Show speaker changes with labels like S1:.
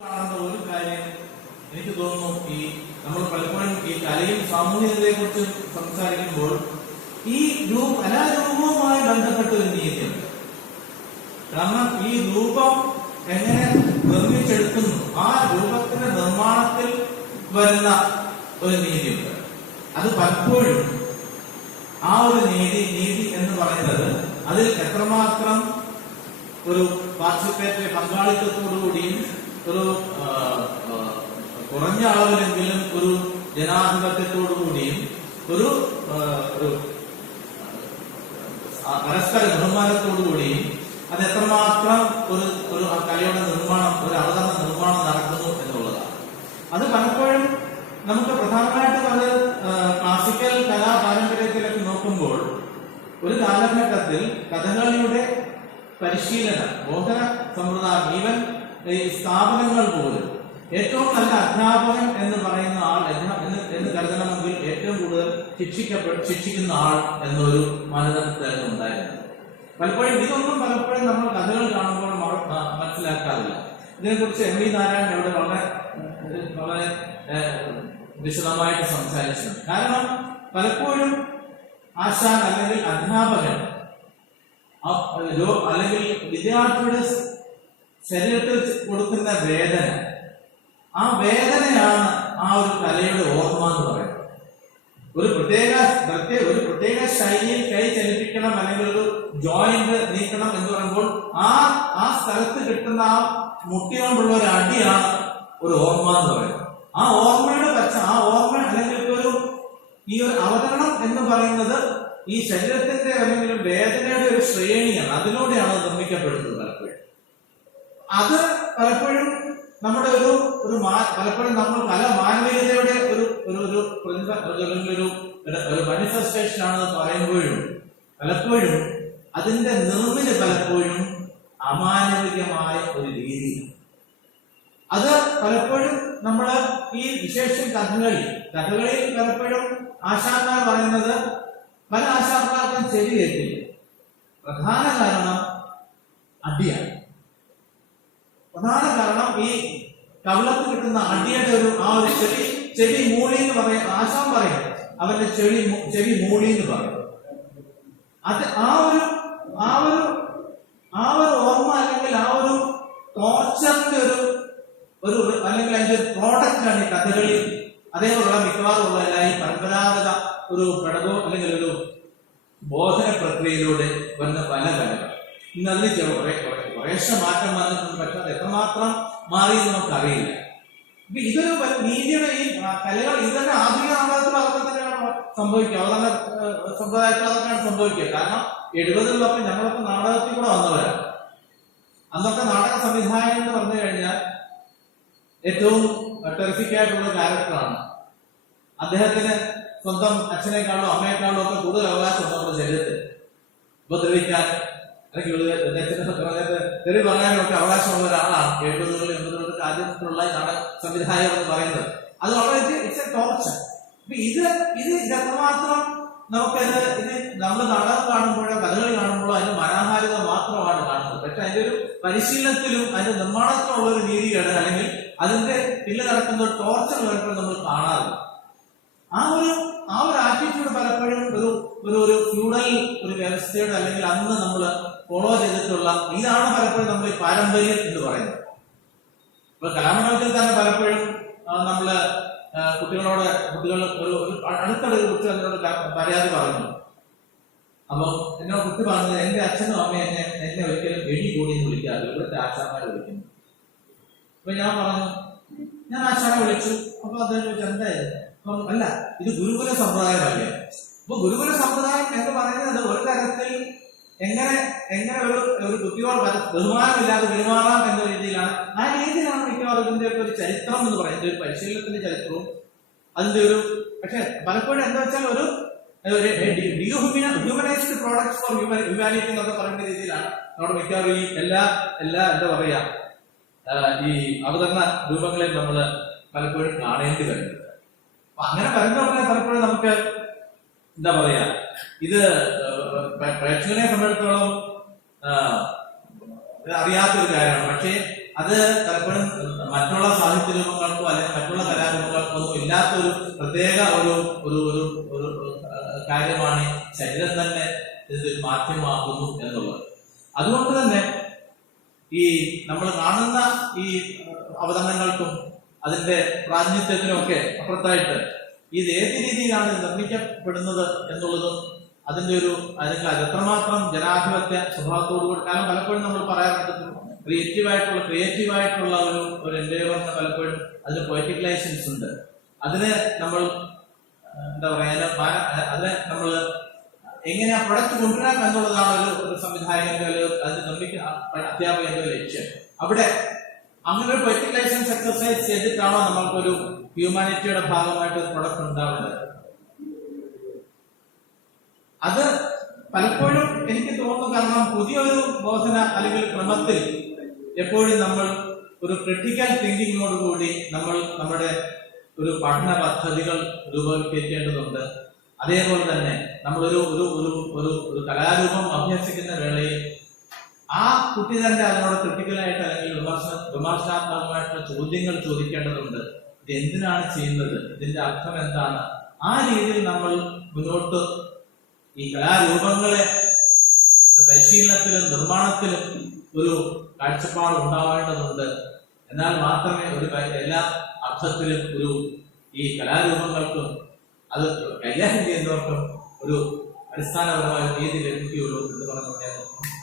S1: കാണുന്ന ഒരു കാര്യം എനിക്ക് തോന്നുന്നു ഈ നമ്മൾ പലപ്പോഴും ഈ കലയും സാമൂഹികതയെ കുറിച്ച് സംസാരിക്കുമ്പോൾ ഈ രൂപ കലാരൂപവുമായി ബന്ധപ്പെട്ട് ഒരു കാരണം ഈ രൂപം എങ്ങനെ നിർമ്മിച്ചെടുക്കുന്നു? ആ രൂപത്തിന്റെ നിർമ്മാണത്തിൽ വരുന്ന ഒരു നീതിയുണ്ട്. അത് പലപ്പോഴും ആ ഒരു നീതി നീതി എന്ന് പറയുന്നത് അതിൽ എത്രമാത്രം ഒരു പാർട്ടിസിപ്പേറ്ററി പങ്കാളിത്തത്തോടുകൂടിയും ഒരു കുറഞ്ഞ അളവിലെങ്കിലും ഒരു ജനാധിപത്യത്തോടുകൂടിയും ഒരു പരസ്പര ബഹുമാനത്തോടുകൂടിയും അത് എത്രമാത്രം ഒരു ഒരു കലയുടെ നിർമ്മാണം ഒരു അവതരണ നിർമ്മാണം നടക്കുന്നു എന്നുള്ളതാണ്. അത് പലപ്പോഴും നമുക്ക് പ്രധാനമായിട്ടും അത് ക്ലാസിക്കൽ കലാ പാരമ്പര്യത്തിലൊക്കെ നോക്കുമ്പോൾ ഒരു കാലഘട്ടത്തിൽ കഥകളിയുടെ പരിശീലനം ബോധന സമ്പ്രദായം ഈവൻ ഈ സ്ഥാപനങ്ങൾ പോലും. ഏറ്റവും നല്ല അധ്യാപകൻ എന്ന് പറയുന്ന ആൾ എന്ന് കരുതണമെങ്കിൽ ഏറ്റവും കൂടുതൽ ശിക്ഷിക്കപ്പെട്ട് ശിക്ഷിക്കുന്ന ആൾ എന്നൊരു മാനദണ്ഡത്തിലായിരുന്നു ഉണ്ടായിരുന്നത് പലപ്പോഴും ഇതൊന്നും പലപ്പോഴും നമ്മൾ കഥകൾ കാണുമ്പോൾ മനസ്സിലാക്കാറില്ല. ഇതിനെക്കുറിച്ച് എം വി നാരായണൻ ഇവിടെ വളരെ വളരെ വിശദമായിട്ട് സംസാരിച്ചിട്ടുണ്ട്. കാരണം പലപ്പോഴും ആശാൻ അല്ലെങ്കിൽ അധ്യാപകൻ അല്ലെങ്കിൽ വിദ്യാർത്ഥിയുടെ ശരീരത്തിൽ കൊടുക്കുന്ന വേദന. ആ വേദനയാണ് ആ ഒരു കലയുടെ ഓർമ്മ എന്ന് പറയുന്നത്. ഒരു പ്രത്യേക പ്രത്യേക ഒരു പ്രത്യേക ശൈലിയിൽ കൈ ചലിപ്പിക്കണം അല്ലെങ്കിൽ ഒരു ജോയിന്റ് നീക്കണം എന്ന് പറയുമ്പോൾ ആ ആ സ്ഥലത്ത് കിട്ടുന്ന ആ മുട്ടിയോണ്ടുള്ള ഒരു അടിയാണ് ഒരു ഓർമ്മ എന്ന് പറയുന്നത്. ആ ഓർമ്മയുടെ പച്ച ആ ഓർമ്മ അല്ലെങ്കിൽ ഒരു ഈ ഒരു അവതരണം എന്ന് പറയുന്നത് ഈ ശരീരത്തിന്റെ അല്ലെങ്കിൽ വേദനയുടെ ഒരു ശ്രേണിയാണ്. അതിലൂടെയാണ് അത് നിർമ്മിക്കപ്പെടുന്നത് പലപ്പോഴും. അത് പലപ്പോഴും നമ്മുടെ ഒരു ഒരു പലപ്പോഴും നമ്മൾ പല മാനവികതയുടെ ഒരു ഒരു ഒരു അല്ലെങ്കിൽ ഒരു ഒരു മാനിഫെസ്റ്റേഷൻ ആണെന്ന് പറയുമ്പോഴും പലപ്പോഴും അതിന്റെ നിർമ്മിതി പലപ്പോഴും അമാനവികമായ ഒരു രീതി. അത് പലപ്പോഴും നമ്മൾ ഈ വിശേഷം കഥകളി കഥകളിയിൽ പലപ്പോഴും ആശാന്മാർ പറയുന്നത് പല ആശാന്മാർക്കും കേട്ടില്ല. പ്രധാന കാരണം അടിയാണ്. പ്രധാന കാരണം ഈ കവിളത്ത് കിട്ടുന്ന അടിയുടെ ഒരു ആ ഒരു ചെവി ചെവി മൂളി എന്ന് പറയും ആശാൻ പറയും. അവന്റെ ചെടി ചെവി മൂളി എന്ന് പറയും. അത് ആ ഒരു ആ ഒരു ആ ഒരു ഓർമ്മ അല്ലെങ്കിൽ ആ ഒരു ടോർച്ചറിന്റെ ഒരു ഒരു അല്ലെങ്കിൽ അതിന്റെ ഒരു പ്രോഡക്റ്റ് ആണ് ഈ കഥകളി. അതേപോലുള്ള മിക്കവാറും ഉള്ള എല്ലാ ഈ പരമ്പരാഗത ഒരു പഠനവും അല്ലെങ്കിൽ ഒരു ബോധന പ്രക്രിയയിലൂടെ വരുന്ന പല കലകൾ ഇന്ന് അതിന് ചെ- കുറെ കുറെ- കുറേശ്ശെ മാറ്റം വന്നിട്ടുണ്ട്. പക്ഷെ അത് എത്രമാത്രം മാറി എന്ന് നമുക്കറിയില്ല. അപ്പൊ ഇതൊരു നീതിയുടെ ഈ കലകൾ ഇത് തന്നെ ആധുനിക സമ്പ്രദായത്തിൽ അതൊക്കെ തന്നെയാണ് സംഭവിക്കുക. ഏഹ്, സമ്പ്രദായത്തിൽ അതൊക്കെയാണ് സംഭവിക്കുക. കാരണം എഴുപതിലൊക്കെ ഞങ്ങളൊക്കെ നാടകത്തിൽ കൂടെ വന്നവരാണ് അന്നത്തെ നാടക സംവിധായകൻ എന്ന് പറഞ്ഞു കഴിഞ്ഞാൽ ഏറ്റവും ടെറിഫിക് ആയിട്ടുള്ള ക്യാരക്ടറാണ്. അദ്ദേഹത്തിന് സ്വന്തം അച്ഛനേക്കാളോ അമ്മയെക്കാളോ ഒക്കെ കൂടുതൽ അവകാശം നമ്മുടെ ശരീരത്തിൽ? ഉപദ്രവിക്കാൻ അല്ലെങ്കിൽ ഒരു അദ്ദേഹത്തിന് പറഞ്ഞത് തെറി പറയാനും ഒക്കെ അവകാശമുള്ള ഒരാളാണ്. എഴുപതുകളിൽ എൺപതുകളിൽ ആദ്യത്തിലുള്ള നാടക സംവിധായകർ എന്ന് പറയുന്നത്. അത് വളരെ ഇറ്റ്സ് എ ടോർച്ചർ അപ്പൊ ഇത് ഇത് ഇതെത്രമാത്രം നമുക്കത് ഇത് നമ്മൾ നാടകം കാണുമ്പോഴോ കഥകളി കാണുമ്പോഴോ അതിന്റെ മനോഹാരിത മാത്രമാണ് കാണുന്നത്. പക്ഷെ അതിന്റെ ഒരു പരിശീലനത്തിലും അതിന്റെ നിർമ്മാണത്തിലുള്ള ഒരു രീതിയാണ് അല്ലെങ്കിൽ അതിന്റെ പിന്നിൽ നടക്കുന്ന ഒരു ടോർച്ചർ പലപ്പോഴും നമ്മൾ കാണാറില്ല. ആ ഒരു ആ ഒരു ആറ്റിറ്റ്യൂഡ് പലപ്പോഴും ഒരു ഒരു ഒരു ഫ്യൂഡൽ ഒരു വ്യവസ്ഥയുടെ അല്ലെങ്കിൽ അന്ന് നമ്മൾ ഫോളോ ചെയ്തിട്ടുള്ള ഇതാണ് പലപ്പോഴും നമ്മൾ പാരമ്പര്യം എന്ന് പറയുന്നത്. ഇപ്പൊ കലാമണ്ഡലത്തിൽ തന്നെ പലപ്പോഴും നമ്മൾ കുട്ടികളോട് കുട്ടികൾ ഒരു അടുത്തൊരു കുട്ടി എന്നോട് പരാതി പറഞ്ഞു. അപ്പൊ എന്നോട് കുട്ടി പറഞ്ഞത് എന്റെ അച്ഛനും അമ്മയും എന്നെ എന്നെ ഒരിക്കലും എഴുതി കൂടി എന്ന് വിളിക്കാറ് ഇവിടുത്തെ ആശാമാരെ വിളിക്കുന്നു. അപ്പൊ ഞാൻ പറഞ്ഞു ഞാൻ ആശാനെ വിളിച്ചു. അപ്പൊ അദ്ദേഹം എന്തായിരുന്നു അല്ല ഇത് ഗുരുകുല സമ്പ്രദായമല്ലേ? അപ്പൊ ഗുരുകുല സമ്പ്രദായം എന്ന് പറയുന്നത് ഒരു തരത്തിൽ എങ്ങനെ എങ്ങനെ ഒരു ഒരു കുട്ടിയോട് ബഹുമാനമില്ലാതെ പെരുമാറാം എന്ന രീതിയിലാണ് ആ രീതിയിലാണ് മിക്കവാറും ഇതിന്റെ ഒരു ചരിത്രം എന്ന് പറയുന്നത്. ഒരു പരിശീലനത്തിന്റെ ചരിത്രവും അതിന്റെ ഒരു പക്ഷെ പലപ്പോഴും എന്താ വെച്ചാൽ ഒരു humanised products for human humanity എന്നൊക്കെ പറയുന്ന രീതിയിലാണ് നമ്മുടെ മിക്കവാറും ഈ എല്ലാ എല്ലാ എന്താ പറയാ ഈ അവതരണ രൂപങ്ങളെ നമ്മൾ പലപ്പോഴും കാണേണ്ടി വരുന്നത്. അങ്ങനെ വരുന്നവരെ പലപ്പോഴും നമുക്ക് എന്താ പറയാ ഇത് പ്രേക്ഷകനെ സംബന്ധിച്ചിടത്തോളം അറിയാത്തൊരു കാര്യമാണ്. പക്ഷേ അത് പലപ്പോഴും മറ്റുള്ള സാഹിത്യ രൂപങ്ങൾക്കോ അല്ലെങ്കിൽ മറ്റുള്ള കലാരൂപങ്ങൾക്കോ ഒന്നും ഇല്ലാത്തൊരു പ്രത്യേക ഒരു ഒരു ഒരു കാര്യമാണ് ശരീരം തന്നെ ഇത് മാധ്യമാകുന്നു എന്നുള്ളത്. അതുകൊണ്ട് തന്നെ ഈ നമ്മൾ കാണുന്ന ഈ അവതരണങ്ങൾക്കും അതിന്റെ പ്രാതിനിധ്യത്തിനും ഒക്കെ അപ്പുറത്തായിട്ട് ഇത് ഏത് രീതിയിലാണ് നിർമ്മിക്കപ്പെടുന്നത് എന്നുള്ളതും അതിന്റെ ഒരു അതിന്റെ അത് എത്രമാത്രം ജനാധിപത്യ സ്വഭാവത്തോടുകൂടി കാരണം പലപ്പോഴും നമ്മൾ പറയാറുണ്ട് ക്രിയേറ്റീവ് ആയിട്ടുള്ള ക്രിയേറ്റീവ് ആയിട്ടുള്ള ഒരു ഒരു എൻഡേവറിന് പലപ്പോഴും അതിന് പൊളിറ്റിക് ലൈസൻസ് ഉണ്ട്. അതിനെ നമ്മൾ എന്താ പറയുക അതിനെ നമ്മൾ എങ്ങനെ ആ പ്രൊഡക്റ്റ് കൊണ്ടുവരാം എന്നുള്ളതാണ് ഒരു സംവിധായകന്റെ ഒരു അത് നിർമ്മിക്കുന്ന അധ്യാപകന്റെ ലക്ഷ്യം. അവിടെ അങ്ങനെ ഒരു പൊയറ്റിക് ലൈസൻസ് എക്സസൈസ് ചെയ്തിട്ടാണോ നമ്മൾക്കൊരു ഹ്യൂമാനിറ്റിയുടെ ഭാഗമായിട്ട് ഒരു പ്രൊഡക്റ്റ് ഉണ്ടാവുന്നത്? അത് പലപ്പോഴും എനിക്ക് തോന്നുന്നു കാരണം പുതിയൊരു ബോധന അല്ലെങ്കിൽ ക്രമത്തിൽ എപ്പോഴും നമ്മൾ ഒരു ക്രിട്ടിക്കൽ തിങ്കിങ്ങിനോടുകൂടി നമ്മൾ നമ്മുടെ ഒരു പഠന പദ്ധതികൾ രൂപവൽക്കരിക്കേണ്ടതുണ്ട്. അതേപോലെ തന്നെ നമ്മളൊരു ഒരു ഒരു ഒരു ഒരു കലാരൂപം അഭ്യസിക്കുന്ന വേളയിൽ ആ കുട്ടി തന്നെ അതിനോട് വിമർശന വിമർശനാത്മകമായിട്ടുള്ള ചോദ്യങ്ങൾ ചോദിക്കേണ്ടതുണ്ട്. ഇത് എന്തിനാണ് ചെയ്യുന്നത്? ഇതിന്റെ അർത്ഥം എന്താണ്? ആ രീതിയിൽ നമ്മൾ മുന്നോട്ട് ഈ കലാരൂപങ്ങളെ പരിശീലനത്തിലും നിർമ്മാണത്തിലും ഒരു കാഴ്ചപ്പാട് ഉണ്ടാവേണ്ടതുണ്ട്. എന്നാൽ മാത്രമേ ഒരു എല്ലാ അർത്ഥത്തിലും ഒരു ഈ കലാരൂപങ്ങൾക്കും അത് കൈകാര്യം ചെയ്യുന്നവർക്കും ഒരു അടിസ്ഥാനപരമായ രീതി ലഭിക്കുകയുള്ളൂ എന്ന് പറഞ്ഞുകൊണ്ട്.